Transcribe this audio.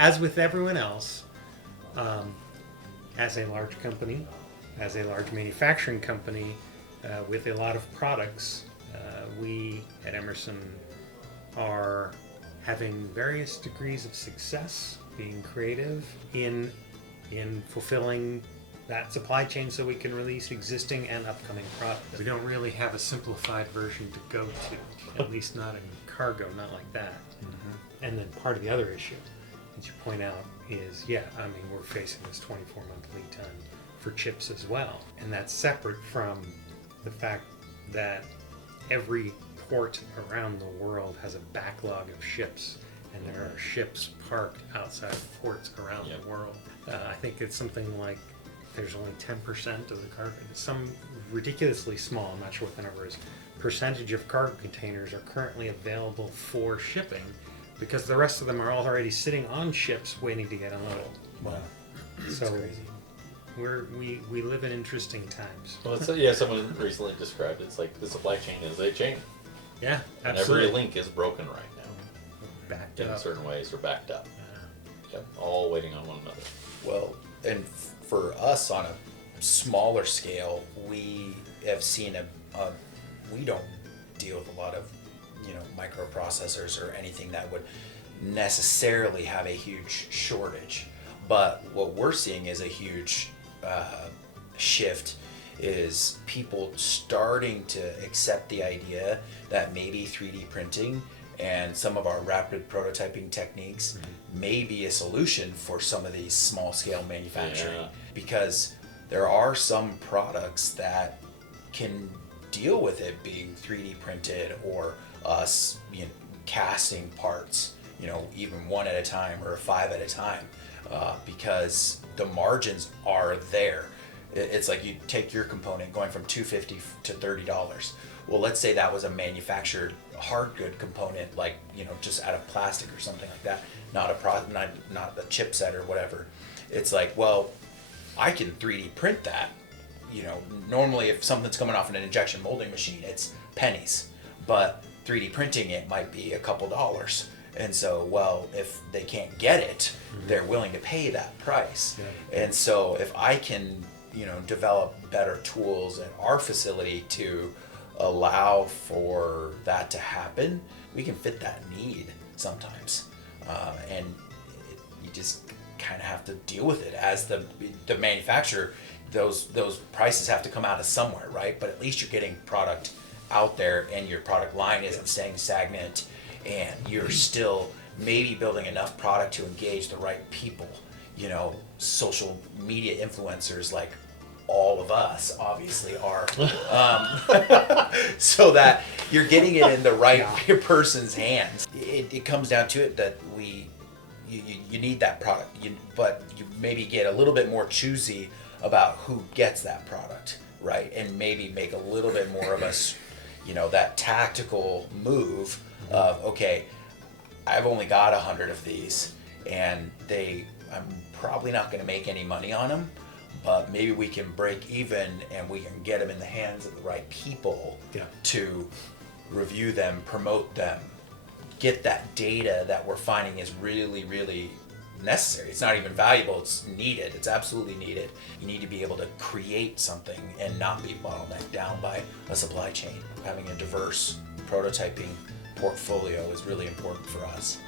as with everyone else, as a large company, as a large manufacturing company with a lot of products, we at Emerson are having various degrees of success, being creative in fulfilling that supply chain so we can release existing and upcoming products. We don't really have a simplified version to go to, at least not in cargo, not like that. Mm-hmm. And then part of the other issue that you point out is, we're facing this 24-month lead time for chips as well. And that's separate from the fact that every port around the world has a backlog of ships, and there are ships parked outside of ports around the world. I think it's something like there's only 10% of the cargo, some ridiculously small, I'm not sure what the number is, percentage of cargo containers are currently available for shipping because the rest of them are already sitting on ships waiting to get unloaded. Wow. So we live in interesting times. Well, someone recently described it's like the supply chain is a chain. Yeah, and absolutely. every link is broken right now. Backed in up. certain ways, or backed up. Yep, all waiting on one another. Well, and for us on a smaller scale, we have seen we don't deal with a lot of, microprocessors or anything that would necessarily have a huge shortage. But what we're seeing is a huge shift is people starting to accept the idea that maybe 3D printing and some of our rapid prototyping techniques may be a solution for some of these small scale manufacturing, because there are some products that can deal with it being 3D printed, or us casting parts, even one at a time or 5 at a time, because the margins are there. It's like you take your component going from $250 to $30. Well, let's say that was a manufactured hard good component, like just out of plastic or something like that, not a chipset or whatever. It's like, well, I can 3D print that. Normally if something's coming off an injection molding machine, it's pennies, but 3D printing it might be a couple dollars. And so, well, if they can't get it, they're willing to pay that price. Yeah. And so if I can, develop better tools at our facility to allow for that to happen, we can fit that need sometimes. And you just kind of have to deal with it as the manufacturer. Those prices have to come out of somewhere, right? But at least you're getting product out there, and your product line isn't staying stagnant, and you're still maybe building enough product to engage the right people. Social media influencers like all of us obviously are, so that you're getting it in the right person's hands. It comes down to it that you need that product, but you maybe get a little bit more choosy about who gets that product, right? And maybe make a little bit more of that tactical move of, okay, I've only got 100 of these, and I'm probably not going to make any money on them, but maybe we can break even and we can get them in the hands of the right people to review them, promote them, get that data that we're finding is really, really necessary. It's not even valuable, it's needed. It's absolutely needed. You need to be able to create something and not be bottlenecked down by a supply chain. Having a diverse prototyping portfolio is really important for us.